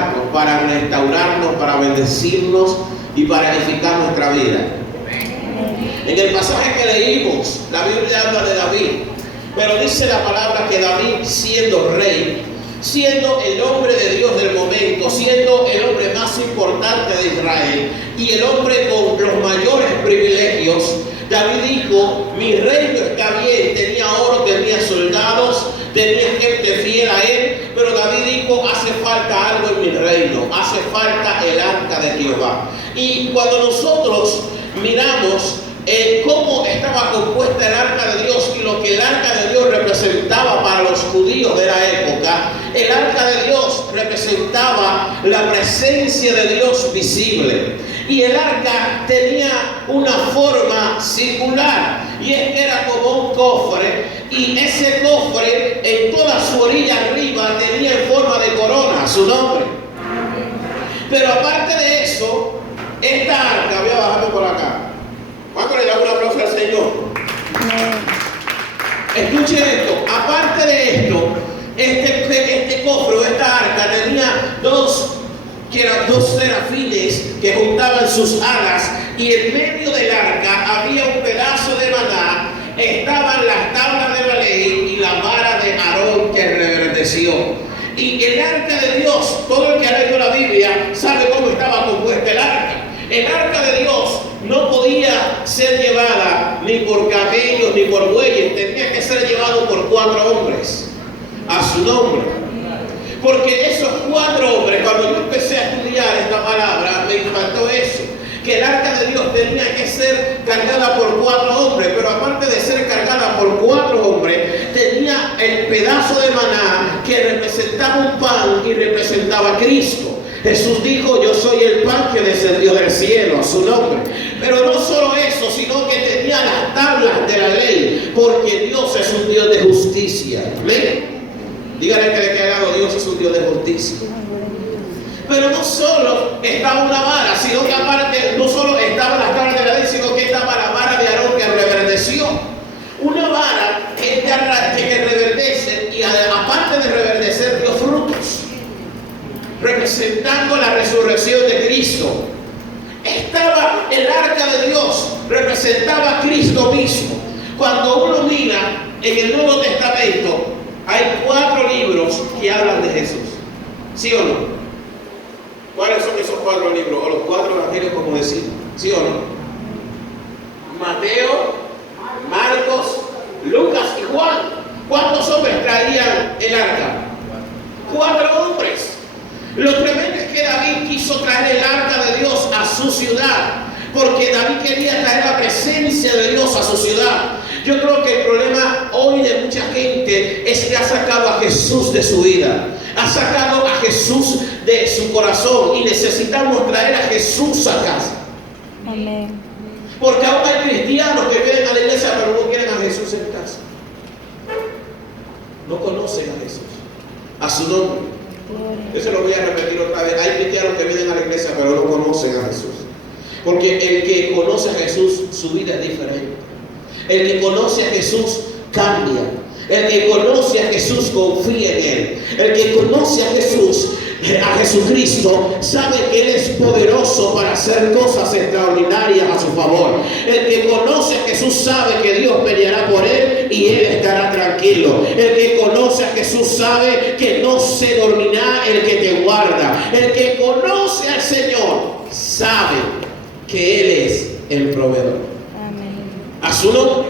guardarnos, para restaurarnos, para bendecirnos y para edificar nuestra vida. En el pasaje que leímos, la Biblia habla de David, pero dice la palabra que David, siendo rey, siendo el hombre de Dios del momento, siendo el hombre más importante de Israel y el hombre con los mayores privilegios, David dijo: mi reino está bien. Tenía oro, tenía soldados, tenía gente fiel a él, pero David dijo: hace falta algo en mi reino, hace falta el arca de Jehová. Y cuando nosotros miramos cómo estaba compuesta el arca de Dios y lo que el arca de Dios representaba para los judíos de la época, el arca de Dios representaba la presencia de Dios visible. Y el arca tenía una forma circular, y es que era como un cofre, y ese cofre en toda su orilla arriba tenía en forma de corona su nombre. Pero aparte de eso, esta arca, voy a bajarme por acá. ¿Cuánto le da un aplauso al Señor? Escuchen esto. Aparte de esto, este cofre o esta arca tenía dos serafines que juntaban sus alas, y en medio del arca había un pedazo de maná, estaban las tablas de la ley y la vara de Aarón que reverdeció. Y el arca de Dios, todo el que ha leído la Biblia sabe cómo estaba compuesta el arca. El arca de Dios no podía ser llevada ni por camellos ni por bueyes, tenía que ser llevado por 4 hombres a su nombre. Porque esos 4 hombres, cuando yo empecé a estudiar esta palabra, me impactó eso, que el arca de Dios tenía que ser cargada por 4 hombres, pero aparte de ser cargada por 4 hombres, tenía el pedazo de maná que representaba un pan y representaba a Cristo. Jesús dijo: yo soy el pan que descendió del cielo, a su nombre. Pero no solo eso, sino que tenía las tablas de la ley, porque Dios es un Dios de justicia. ¿Amén? Dígale que le quede al lado: Dios es un Dios de justicia. Pero no solo estaba una vara, sino que aparte, no solo estaban las tablas de la ley, sino que estaba la vara de Aarón que reverdeció. Una vara que reverdece, y aparte de reverdecer, dio frutos, representando la resurrección de Cristo. Estaba el arca de Dios, representaba a Cristo mismo. Cuando uno mira en el Nuevo Testamento, hay 4 libros que hablan de Jesús. ¿Sí o no? ¿Cuáles son esos 4 libros? O los 4 evangelios, como decir. ¿Sí o no? Mateo, Marcos, Lucas y Juan. ¿Cuántos hombres traían el arca? 4 hombres. Lo tremendo es que David quiso traer el arca de Dios a su ciudad, porque David quería traer la presencia de Dios a su ciudad. Yo creo que el problema hoy de mucha gente es que ha sacado a Jesús de su vida, ha sacado a Jesús de su corazón, y necesitamos traer a Jesús a casa. Amén. Porque aún hay cristianos que vienen a la iglesia pero no quieren a Jesús en casa. No conocen a Jesús, a su nombre. Yo se lo voy a repetir otra vez. Hay cristianos que vienen a la iglesia pero no conocen a Jesús. Porque el que conoce a Jesús, su vida es diferente. El que conoce a Jesús cambia. El que conoce a Jesús confía en Él. El que conoce a Jesús, a Jesucristo, sabe que Él es poderoso para hacer cosas extraordinarias a su favor. El que conoce a Jesús sabe que Dios peleará por él y él estará tranquilo. El que conoce a Jesús sabe que no se dormirá el que te guarda. El que conoce al Señor sabe que Él es el proveedor. Amén. A su nombre.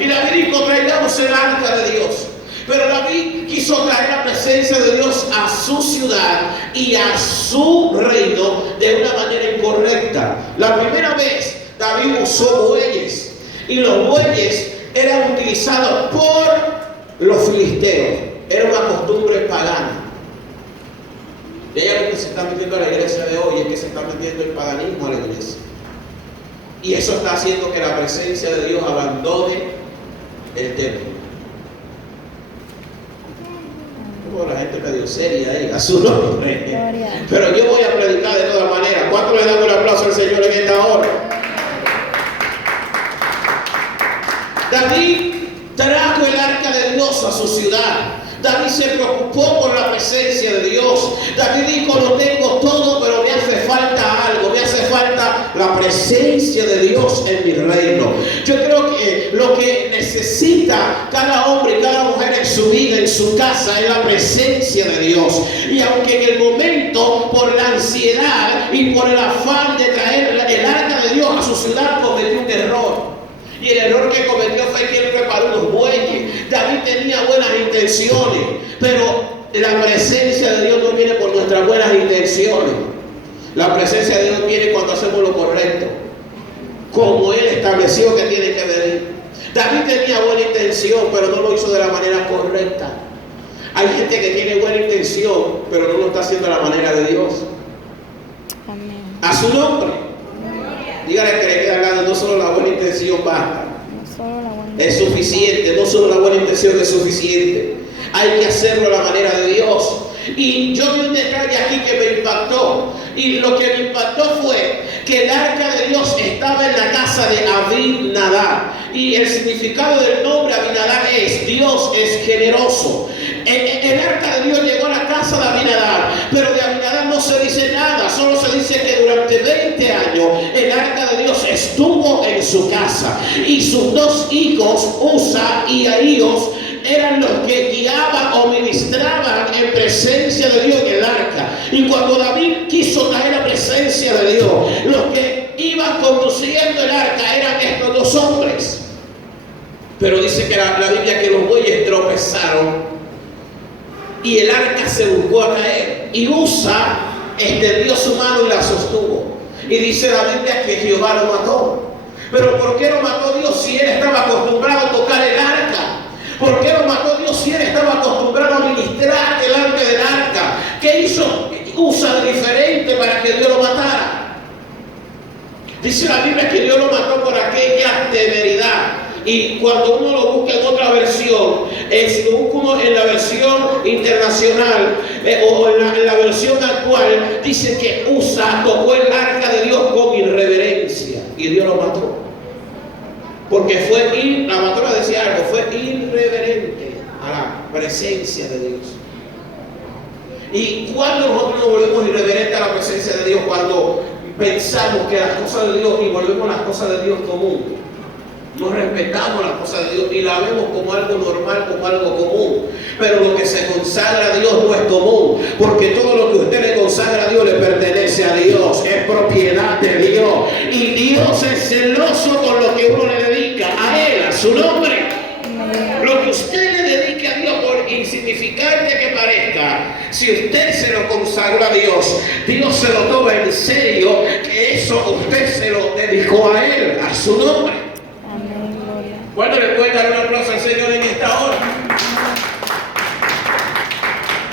Y David dijo: traigamos el arca de Dios. Pero David quiso traer la presencia de Dios a su ciudad y a su reino de una manera incorrecta. La primera vez David usó bueyes, y los bueyes eran utilizados por los filisteos. Era una costumbre pagana. Y hay algo que se está metiendo a la iglesia de hoy, es que se está metiendo el paganismo a la iglesia. Y eso está haciendo que la presencia de Dios abandone el templo. La gente medio seria ahí, a su nombre. Pero yo voy a predicar de todas maneras. ¿Cuánto le damos el aplauso al Señor en esta hora? David trajo el arca de Dios a su ciudad. David se preocupó por la presencia de Dios. David dijo, lo tengo todo, pero me hace falta algo. Me hace falta la presencia de Dios en mi reino. Yo creo que lo que necesita cada hombre y cada mujer en su vida, en su casa, es la presencia de Dios. Y aunque en el momento, por la ansiedad y por el afán de traer el arca de Dios a su ciudad, cometió un error. Y el error que cometió fue que él preparó unos bueyes. David tenía buenas intenciones, pero la presencia de Dios no viene por nuestras buenas intenciones. La presencia de Dios viene cuando hacemos lo correcto, como Él estableció que tiene que venir. David tenía buena intención, pero no lo hizo de la manera correcta. Hay gente que tiene buena intención, pero no lo está haciendo de la manera de Dios. Amén. A su nombre. Dígale que le queda al lado, no solo la buena intención basta. No solo la buena Es suficiente, no solo la buena intención es suficiente. Hay que hacerlo a la manera de Dios. Y yo vi un detalle aquí que me impactó. Y lo que me impactó fue que el arca de Dios estaba en la casa de Abinadab. Y el significado del nombre Abinadab es Dios es generoso. El arca de Dios llegó a la casa de Abinadab, pero de Abinadab no se dice nada, solo se dice que durante 20 años el arca de Dios estuvo en su casa y sus dos hijos, Usa y Ahíos, eran los que guiaban o ministraban en presencia de Dios en el arca. Y cuando David quiso traer la presencia de Dios, los que iban conduciendo el arca eran estos dos hombres. Pero dice que la Biblia que los bueyes tropezaron y el arca se buscó a caer. Y Usa extendió su mano y la sostuvo. Y dice la Biblia que Jehová lo mató. Pero ¿por qué lo mató Dios si él estaba acostumbrado a tocar el arca? ¿Por qué lo mató Dios si él estaba acostumbrado a ministrar delante del arca? ¿Qué hizo Usa de diferente para que Dios lo matara? Dice la Biblia que Dios lo mató por aquella temeridad. Y cuando uno lo busca en otra versión, si lo busca uno en la versión internacional o en la versión actual, dice que Usa tocó el arca de Dios con irreverencia y Dios lo mató. Porque la patrona decía algo, fue irreverente a la presencia de Dios. ¿Y cuando nosotros nos volvemos irreverentes a la presencia de Dios? Cuando pensamos que las cosas de Dios y volvemos las cosas de Dios común. No respetamos las cosas de Dios y la vemos como algo normal, como algo común. Pero lo que se consagra a Dios no es común, porque todo lo que usted le consagra a Dios le pertenece a Dios, es propiedad de Dios. Y Dios es celoso con lo que uno le dedica a Él, a su nombre. Lo que usted le dedique a Dios, por insignificante que parezca, si usted se lo consagró a Dios, Dios se lo toma en serio, que eso usted se lo dedicó a Él, a su nombre. ¿Cuándo le puede dar un aplauso al Señor en esta hora?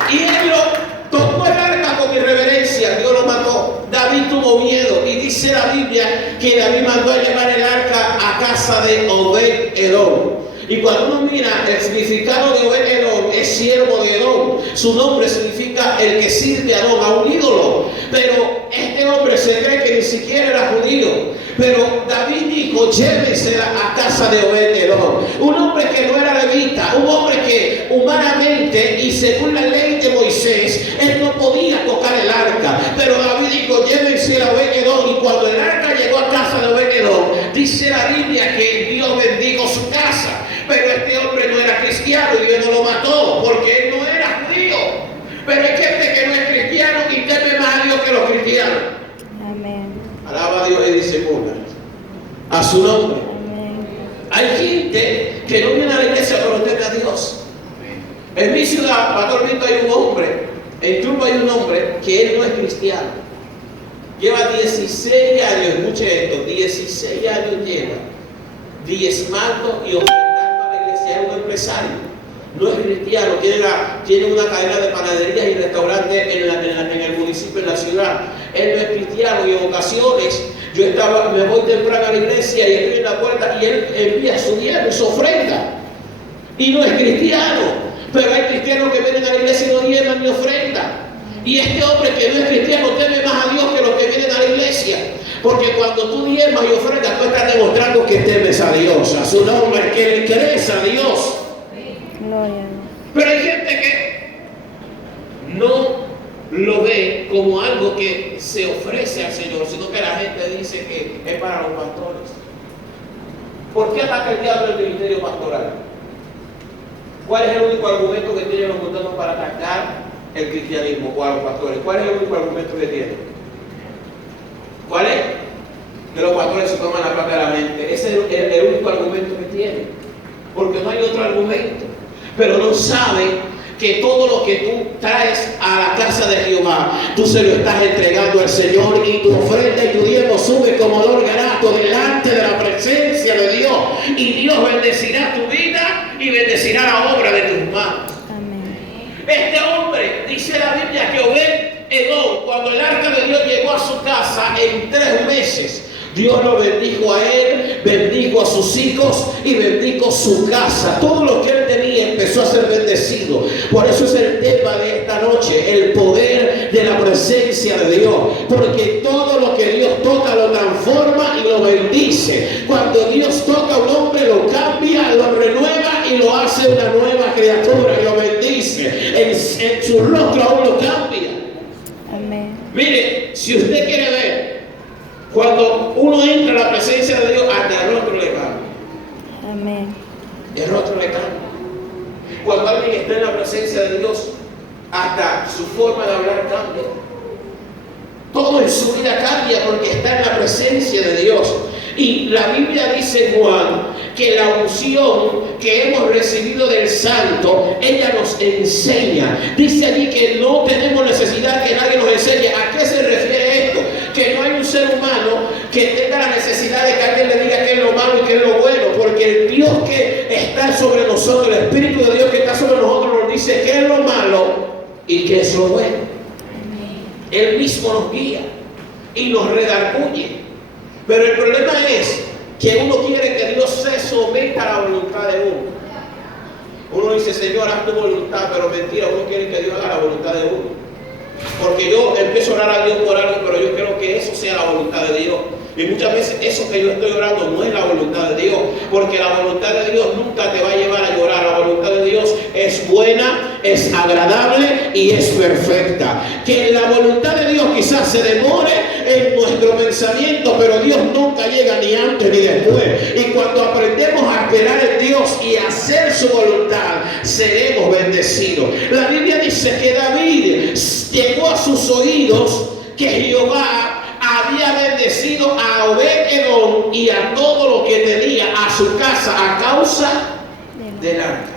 Y él lo tocó el arca con irreverencia, Dios lo mató. David tuvo miedo y dice la Biblia que David mandó a llevar el arca a casa de Obed-Edom. Y cuando uno mira el significado de Obed-Edom, es siervo de Edom. Su nombre significa el que sirve a Edom, a un ídolo. Pero este hombre se cree que ni siquiera era judío. Pero David dijo, llévensela a casa de Obed-Edom. Un hombre que no era levita, un hombre que humanamente y según la ley de Moisés, él no podía tocar el arca. Pero David dijo, llévensela a Obed-Edom. Y cuando el arca llegó a casa de Obed-Edom, dice la Biblia que Dios bendijo su casa. Pero este hombre no era cristiano y Dios no lo mató porque él no era judío. Pero hay gente que no es cristiano y teme más a Dios que los cristianos. Amén. Alaba a Dios y dice, a su nombre. Amén. Hay gente que no viene a la iglesia pero teme a Dios. En mi ciudad, Pastor Vito, hay un hombre, en Turbo hay un hombre que él no es cristiano. Lleva 16 años, escuche esto, 16 años lleva diezmando y ofrendando a la iglesia. Es un empresario. No es cristiano, tiene una cadena de panaderías y restaurantes en el municipio, en la ciudad. Él no es cristiano y en ocasiones me voy temprano a la iglesia y estoy en la puerta y él envía su diezmo y su ofrenda. Y no es cristiano, pero hay cristianos que vienen a la iglesia y no diezman ni ofrendan. Y este hombre que no es cristiano teme más a Dios que los que vienen a la iglesia. Porque cuando tú diezmas y ofrendas, tú estás demostrando que temes a Dios, a su nombre, que le crees a Dios. Gloria. Pero hay gente que no lo ve como algo que se ofrece al Señor, sino que la gente dice que es para los pastores. ¿Por qué ataca el diablo el ministerio pastoral? ¿Cuál es el único argumento que tienen los mundanos para atacar el cristianismo o a los pastores? ¿Cuál es el único argumento que tienen? ¿Cuál es? Que los pastores se toman la plata de la gente. Ese es el único argumento que tienen, porque no hay otro argumento. Pero no saben que todo lo que tú traes a la casa de Jehová, tú se lo estás entregando al Señor, y tu ofrenda y tu diezmo sube como olor grato delante de la presencia de Dios, y Dios bendecirá tu vida y bendecirá la obra de tus manos. Amén. Este hombre, dice la Biblia, que Obed-Edom, cuando el arca de Dios llegó a su casa, en 3 meses Dios lo bendijo a él, bendijo a sus hijos y bendijo su casa. Todo lo que él tenía empezó a ser bendecido. Por eso es el tema de esta noche, el poder de la presencia de Dios. Porque todo lo que Dios toca lo transforma y lo bendice. Cuando Dios toca a un hombre, lo cambia, lo renueva y lo hace una nueva criatura y lo bendice. En su rostro aún lo cambia. Amén. Mire, si usted quiere ver, cuando uno entra a la presencia de Dios, hasta el rostro le cambia. Amén. El rostro le cambia. Cuando alguien está en la presencia de Dios, hasta su forma de hablar cambia. Todo en su vida cambia porque está en la presencia de Dios. Y la Biblia dice, Juan, que la unción que hemos recibido del Santo, ella nos enseña. Dice allí que no tenemos necesidad que nadie nos enseñe. ¿A qué se refiere esto? Que no hay un ser humano que tenga la necesidad de que alguien le diga qué es lo malo y qué es lo bueno, porque el Dios que está sobre nosotros, el Espíritu de Dios que está sobre nosotros, nos dice qué es lo malo y qué es lo bueno. Él mismo nos guía y nos redarguye. Pero el problema es que uno quiere que Dios se someta a la voluntad de uno. Uno dice, Señor, haz tu voluntad, pero mentira, uno quiere que Dios haga la voluntad de uno. Porque yo empiezo a orar a Dios por algo, pero yo quiero que eso sea la voluntad de Dios. Y muchas veces eso que yo estoy orando no es la voluntad de Dios, porque la voluntad de Dios nunca te va a llevar a llorar. La voluntad de Dios es buena, es agradable y es perfecta. Que la voluntad de Dios quizás se demore en nuestro pensamiento, pero Dios nunca llega ni antes ni después. Y cuando aprendemos a esperar en Dios y a hacer su voluntad, seremos bendecidos. La Biblia dice que David llegó a sus oídos que Jehová había bendecido a Obed-Edom y a todo lo que tenía, a su casa, a causa del arca.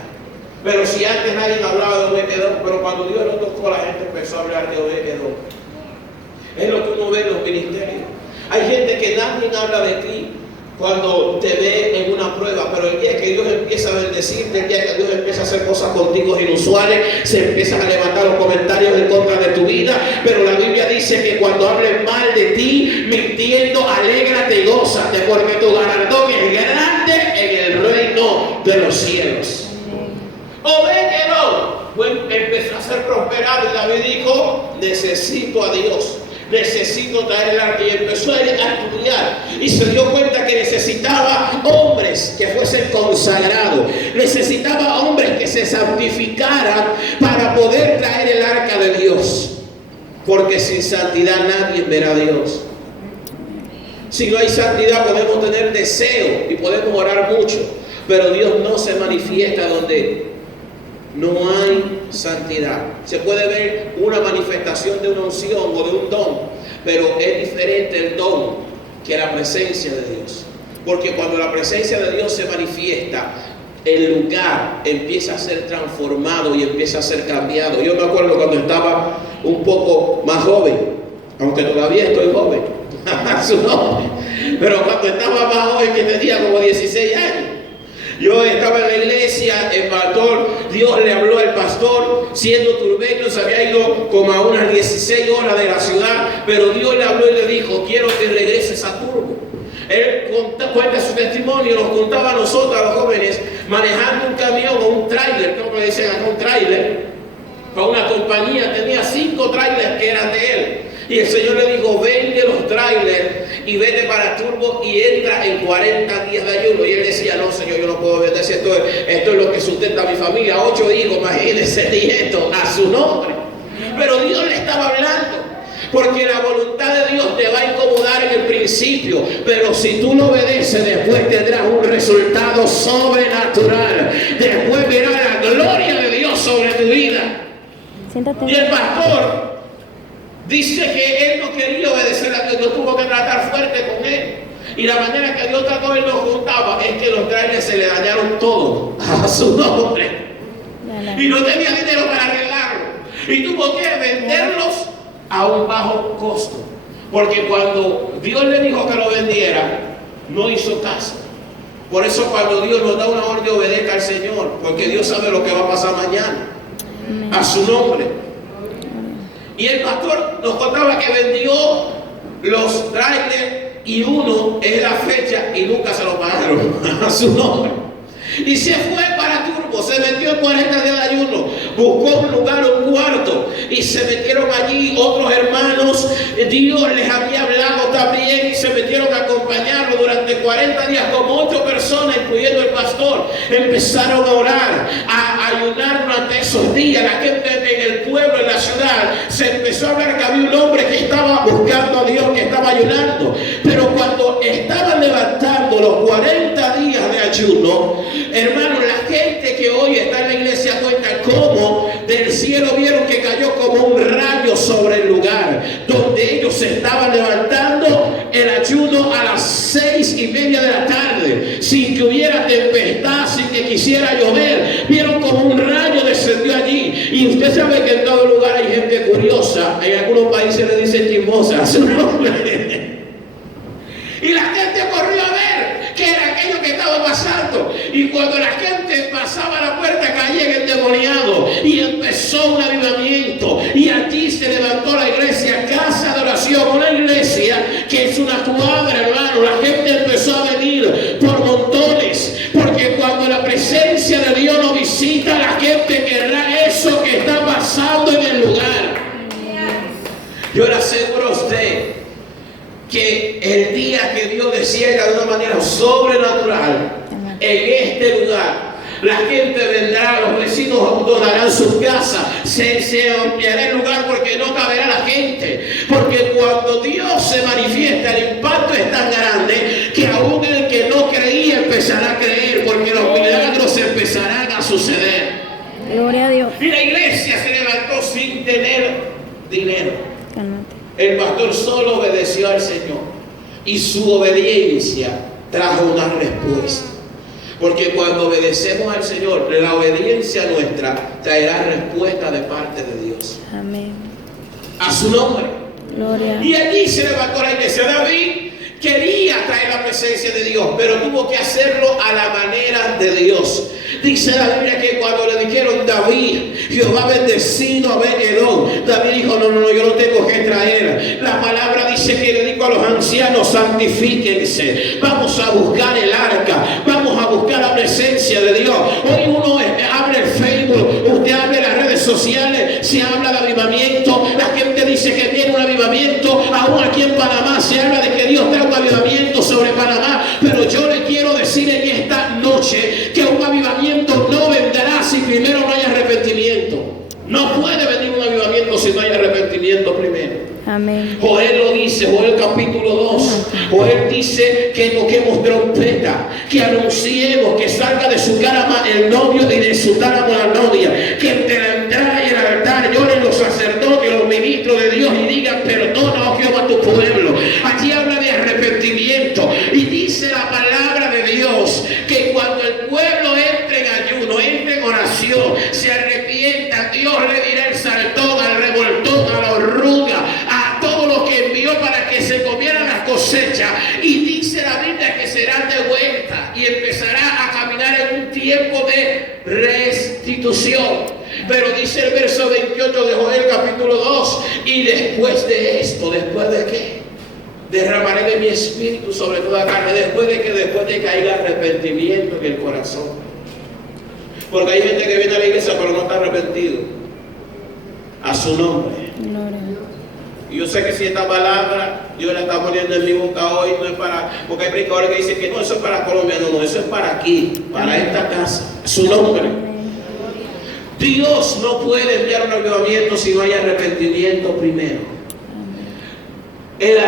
Pero si antes nadie hablaba de Obed-Edom, pero cuando Dios lo tocó, la gente empezó a hablar de Obed-Edom. Es lo que uno ve en los ministerios. Hay gente que nadie habla de ti cuando te ve en una prueba, pero el día que Dios empieza a bendecirte, el día que Dios empieza a hacer cosas contigo inusuales, se empiezan a levantar los comentarios en contra de tu vida. Pero la Biblia dice que cuando hablen mal de ti, mintiendo, alégrate y gózate, porque tu galardón es grande en el reino de los cielos. Obed-Edom empezó a ser prosperado y David dijo, necesito a Dios. Necesito traer el arca, y empezó a estudiar y se dio cuenta que necesitaba hombres que fuesen consagrados, necesitaba hombres que se santificaran para poder traer el arca de Dios, porque sin santidad nadie verá a Dios. Si no hay santidad podemos tener deseo y podemos orar mucho, pero Dios no se manifiesta donde no hay santidad. Se puede ver una manifestación de una unción o de un don, pero es diferente el don que la presencia de Dios. Porque cuando la presencia de Dios se manifiesta, el lugar empieza a ser transformado y empieza a ser cambiado. Yo me acuerdo cuando estaba un poco más joven, aunque todavía estoy joven, su nombre, pero cuando estaba más joven, que tenía como 16 años, yo estaba en la iglesia, el pastor, Dios le habló al pastor, siendo turbeño, se había ido como a unas 16 horas de la ciudad, pero Dios le habló y le dijo, quiero que regreses a Turbo. Él cuenta su testimonio, nos contaba a nosotros, a los jóvenes, manejando un camión o un tráiler, como le dicen acá, un tráiler, para una compañía, tenía 5 tráilers que eran de él. Y el Señor le dijo, vende los trailers y vete para Turbo y entra en 40 días de ayuno. Y él decía, no Señor, yo no puedo obedecer, esto es lo que sustenta a mi familia, 8 hijos, imagínense, nietos, a su nombre. Pero Dios le estaba hablando. Porque la voluntad de Dios te va a incomodar en el principio, pero si tú lo obedeces, después tendrás un resultado sobrenatural. Después verás la gloria de Dios sobre tu vida. Siéntate. Y el pastor dice que él no quería obedecer a Dios, Dios tuvo que tratar fuerte con él. Y la manera que Dios trató, él los juntaba, es que los trailers se le dañaron todos a su nombre. Y no tenía dinero para arreglarlo. Y tuvo que venderlos a un bajo costo, porque cuando Dios le dijo que lo vendiera, no hizo caso. Por eso cuando Dios nos da una orden, obedezca al Señor, porque Dios sabe lo que va a pasar mañana. A su nombre. Y el pastor nos contaba que vendió los trailers y uno es la fecha y nunca se lo pagaron. A su nombre. Y se fue para Turbo, se metió en 40 días de ayuno, buscó un lugar, un cuarto, y se metieron allí otros hermanos. Dios les había hablado también y se metieron a acompañarlo durante 40 días, como 8 personas, incluyendo el pastor. Empezaron a orar, a ayunar durante esos días. La gente en el pueblo, en la ciudad, se empezó a hablar que había un hombre que estaba buscando a Dios, que estaba ayunando. Pero cuando estaban levantando los 40 días de ayuno, hermanos, la gente que hoy está en la iglesia cuenta cómo del cielo vieron que cayó como un rayo sobre el lugar donde ellos se estaban levantando el ayuno a las 6:30 de la tarde, sin que hubiera tempestad, sin que quisiera llover. Vieron como un rayo descendió allí. Y usted sabe que en todo lugar hay gente curiosa. En algunos países le dicen chismosa a su nombre. Y la gente corrió a ver qué era aquello que estaba pasando. Y cuando la gente pasaba a la puerta, caía en el endemoniado. Y empezó un avivamiento. Y allí se levantó la iglesia, casa de oración. Una iglesia que es una cuadra, hermano. La gente empezó a venir por montones. Porque cuando la presencia de Dios nos visita, la gente querrá eso que está pasando en el lugar. Yo le aseguro a usted que el día que Dios descienda de una manera sobrenatural en este lugar, la gente vendrá, los vecinos donarán sus casas, se ampliará el lugar porque no caberá la gente. Porque cuando Dios se manifiesta, el impacto es tan grande que aún el que no creía empezará a creer, porque los milagros empezarán a suceder. Gloria a Dios. Y la iglesia se levantó sin tener dinero. El pastor solo obedeció al Señor y su obediencia trajo una respuesta. Porque cuando obedecemos al Señor, la obediencia nuestra traerá respuesta de parte de Dios. Amén. A su nombre. Gloria. Y allí se levantó la iglesia. David quería traer la presencia de Dios, pero tuvo que hacerlo a la manera de Dios. Dice la Biblia que cuando le dijeron David, Jehová bendecido a Edom, David dijo, no, yo lo tengo que traer. La palabra dice que le dijo a los ancianos, santifíquense, vamos a buscar el arca, vamos a buscar la presencia de Dios. Hoy uno abre el Facebook, usted abre las redes sociales, se habla de avivamiento, la gente dice que viene un avivamiento, aún aquí en Panamá se habla de que Dios trae un avivamiento sobre Panamá, pero yo le quiero decir en esta noche que un avivamiento no vendrá si primero no hay arrepentimiento. No puede venir un avivamiento si no hay arrepentimiento primero. Amén. Joel lo dice, Joel capítulo 2. Joel dice que toquemos trompeta, que anunciemos, que salga de su cara el novio y de su tálamo la novia, que entre la entrada y el altar lloren los sacerdotes, los ministros de Dios y digan, perdona, oh Jehová, a tu pueblo. Allí habla de arrepentimiento y dice la palabra de Dios que cuando el pueblo entre en ayuno, entre en oración, se arrepienta, Dios le dirá el saltón, al revoltón, a la oruga, a todo lo que envió para que se comieran las cosechas. Y dice la Biblia que será de vuelta y empezará a caminar en un tiempo de restitución. Pero dice el verso 28 de Joel capítulo 2, y después de esto, ¿después de qué? Derramaré de mi espíritu sobre toda carne. Después de que haya arrepentimiento en el corazón. Porque hay gente que viene a la iglesia pero no está arrepentido. A su nombre. Gloria. Y yo sé que si esta palabra Dios la está poniendo en mi boca hoy, no es para, porque hay predicadores que dicen que no, eso es para Colombia, no, eso es para aquí, para esta casa, su nombre. Dios no puede enviar un avivamiento si no hay arrepentimiento primero. El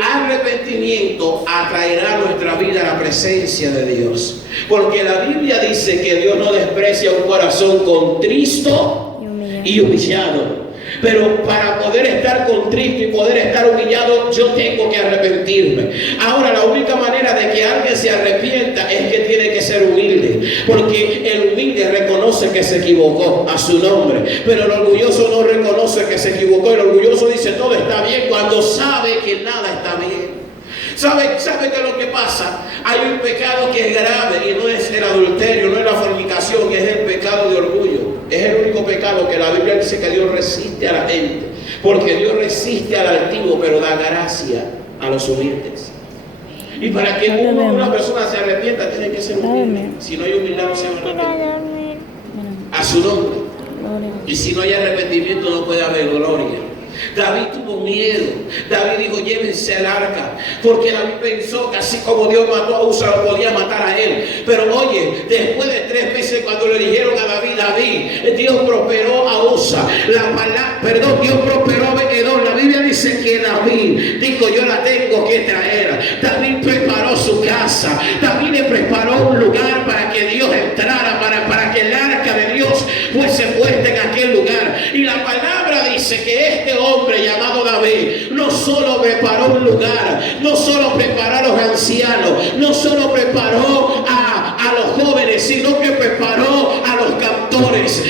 arrepentimiento atraerá a nuestra vida la presencia de Dios. Porque la Biblia dice que Dios no desprecia un corazón contristo y humillado. Pero para poder estar contrito y poder estar humillado, yo tengo que arrepentirme. Ahora, la única manera de que alguien se arrepienta es que tiene que ser humilde. Porque el humilde reconoce que se equivocó, a su nombre. Pero el orgulloso no reconoce que se equivocó. El orgulloso dice todo está bien cuando sabe que nada está bien. ¿Sabe qué es lo que pasa? Hay un pecado que es grave y no es el adulterio, no es la fornicación, es el pecado de orgullo. Es el único pecado que la Biblia dice que Dios resiste a la gente. Porque Dios resiste al altivo, pero da gracia a los humildes. Y para que una persona se arrepienta, tiene que ser humilde. Si no hay humildad, no se va a arrepentir. A su nombre. Y si no hay arrepentimiento, no puede haber gloria. David tuvo miedo. David dijo, llévense al arca, porque David pensó que así como Dios mató a Usa, lo podía matar a él. Pero oye, después de 3 meses cuando le eligieron a David, Dios prosperó a Usa. Dios prosperó a Edom. La Biblia dice que David dijo, yo la tengo que traer. David preparó su casa. David le preparó un lugar para que Dios entrara, para que el arca de Dios fuese puesta en aquel lugar. Y la palabra dice que este hombre llamado David no solo preparó un lugar, no solo preparó a los ancianos, no solo preparó a los jóvenes, sino que preparó a los cantores.